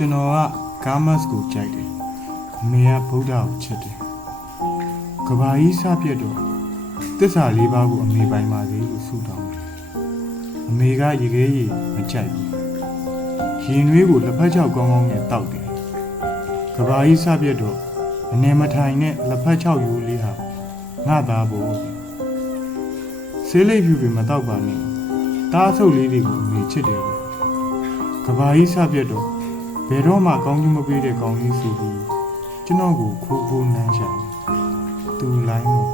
ကျွန်တော်ကကားမတ်ကိုကြိုက်တယ်အမေကဗုဒ္ဓကိုချစ်တယ်ကဘာကြီးစပြတ်တော့သစ္စာလေးပါးကိုအမေပိုင်ပါစေလို့ဆုတောင်းတယ်အမေကရေခဲရေမကြိုက်ဘူးရင်နွေးကိုလက်ဖက်ချောက်ကောင်းကောင်းနဲ့တောက်တယ်ကဘာကြီးစပြတ်တော့အနေမထိုင်နဲ့လက်ဖက်ချောက်ယူလေးဟာငါသားဖို့ဆေးလိပ်ဖြူတွေမတောက်ပါနဲ့တားဆုပ်လေးတွေကိုအမေချစ်တယ်ကဘာကြီးစပြတ်တော့ဘယ်တော့မှကောင်းကျိုးမပေးတဲ့ကောင်းကြီးဆိုပြီးကျွန်တော်ကိုခိုးခိုးနှမ်းရှာသူလိုင်းတော့